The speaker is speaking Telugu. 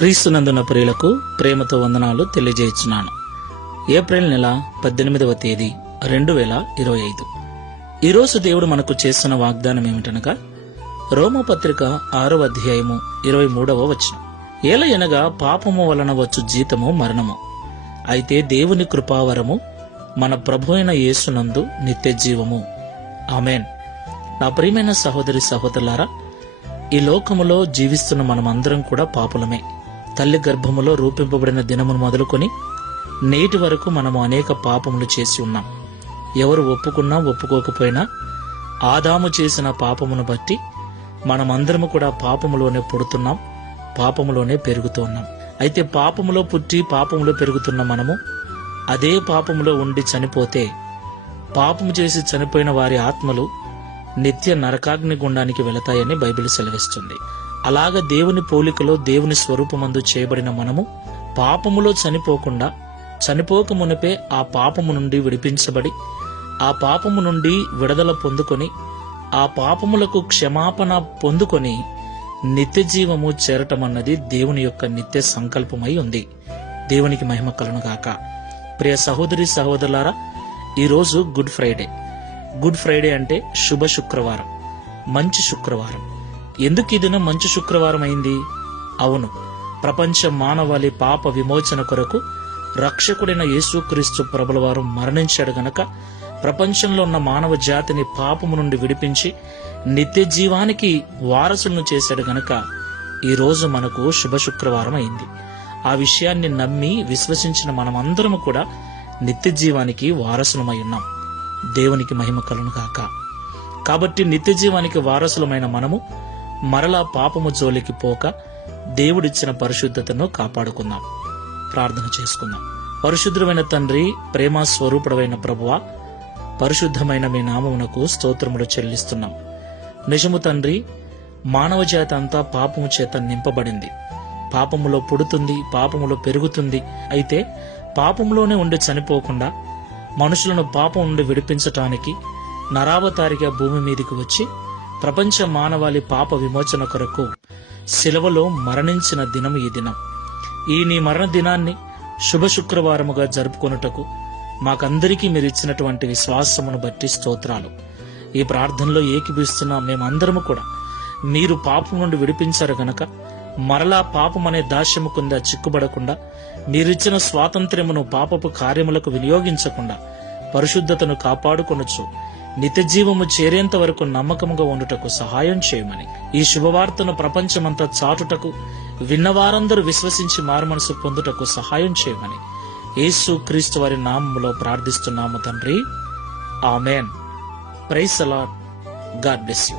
క్రీస్తునందున ప్రియులకు ప్రేమతో వందనాలు తెలియజేస్తున్నాను. ఏప్రిల్ నెల 18వ తేదీ 2025. ఈరోజు దేవుడు మనకు చేస్తున్న వాగ్దానం ఏమిటనగా రోమపత్రిక 6వ అధ్యాయము 23వ వచనం. ఏలయనగా పాపము వలన వచ్చు జీతము మరణము, అయితే దేవుని కృపావరము మన ప్రభు అయిన యేసునందు నిత్య జీవము. ఆమెన్. నా ప్రియమైన సహోదరి సహోదరులారా, ఈ లోకములో జీవిస్తున్న మనమందరం కూడా పాపులమే. తల్లి గర్భములో రూపింపబడిన దినమును మొదలుకొని నేటి వరకు మనము అనేక పాపములు చేసి ఉన్నాం. ఎవరు ఒప్పుకున్నా ఒప్పుకోకపోయినా ఆదాము చేసిన పాపమును బట్టి మనమందరము కూడా పాపములోనే పుడుతున్నాం, పాపములోనే పెరుగుతూ ఉన్నాం. అయితే పాపములో పుట్టి పాపములో పెరుగుతున్న మనము అదే పాపములో ఉండి చనిపోతే పాపము చేసి చనిపోయిన వారి ఆత్మలు నిత్య నరకాగ్ని గుండానికి వెళతాయని బైబిల్ సెలవిస్తుంది. అలాగ దేవుని పోలికలో దేవుని స్వరూపమందు చేయబడిన మనము పాపములో చనిపోక మునిపే ఆ పాపము నుండి విడిపించబడి ఆ పాపము నుండి విడుదల పొందుకొని ఆ పాపములకు క్షమాపణ పొందుకొని నిత్య జీవము చేరటమన్నది దేవుని యొక్క నిత్య సంకల్పమై ఉంది. దేవునికి మహిమ కలుగును గాక. ప్రియ సహోదరి సహోదరులారా, ఈరోజు గుడ్ ఫ్రైడే. గుడ్ ఫ్రైడే అంటే శుభ శుక్రవారం, మంచి శుక్రవారం. ఎందుకు ఈ దినం మంచి శుక్రవారం అయింది? అవును, ప్రపంచ మానవాళి పాప విమోచన కొరకు రక్షకుడైన యేసుక్రీస్తు ప్రభుల వారు మరణించాడు గనక ప్రపంచంలో ఉన్న మానవ జాతిని పాపము నుండి విడిపించి నిత్య జీవానికి వారసులను చేశాడు గనక ఈ రోజు మనకు శుభ శుక్రవారం అయింది. ఆ విషయాన్ని నమ్మి విశ్వసించిన మనమందరము కూడా నిత్య జీవానికి వారసులమై ఉన్నాం. దేవునికి మహిమ కలుగును గాక. కాబట్టి నిత్య జీవానికి వారసులమైన మనము మరలా పాపము జోలికి పోక దేవుడిచ్చిన పరిశుద్ధతను కాపాడుకుందాం. ప్రార్థన చేసుకుందాం. పరిశుద్ధమైన తండ్రి, ప్రేమ స్వరూపుడమైన ప్రభువా, పరిశుద్ధమైన మీ నామమునకు స్తోత్రములు చెల్లిస్తున్నాం. నిజము తండ్రి, మానవ జాతి అంతా పాపము చేత నింపబడింది. పాపములో పుడుతుంది, పాపములో పెరుగుతుంది. అయితే పాపములోనే ఉండి చనిపోకుండా మనుషులను పాపం నుండి విడిపించటానికి నరావతారిగా భూమి మీదికి వచ్చి ప్రపంచ మానవాళి పాప విమోచన కొరకు శిలువలో మరణించిన దినం ఈ దినం. ఈ నీ మరణ దినాన్ని శుభ శుక్రవారముగా జరుపుకొనుటకు మాకందరికీ మీరు ఇచ్చినటువంటి విశ్వాసమును బట్టి స్తోత్రాలు. ఈ ప్రార్థనలో ఏకీభవిస్తున్న మేమందరము కూడా మీరు పాపం నుండి విడిపించారు గనక మరలా పాపం అనే దాస్యము కింద చిక్కుబడకుండా మీరిచ్చిన స్వాతంత్ర్యమును పాపపు కార్యములకు వినియోగించకుండా పరిశుద్ధతను కాపాడుకొనొచ్చు నిత్య జీవము చేరేంత వరకు నమ్మకముగా ఉండుటకు సహాయం చేయమని, ఈ శుభవార్తను ప్రపంచమంతా చాటుటకు విన్నవారందరూ విశ్వసించి మారుమనసు పొందుటకు సహాయం చేయమని యేసు క్రీస్తు వారి నామములో ప్రార్థిస్తున్నాము తండ్రి. Amen. Praise the Lord. God bless you.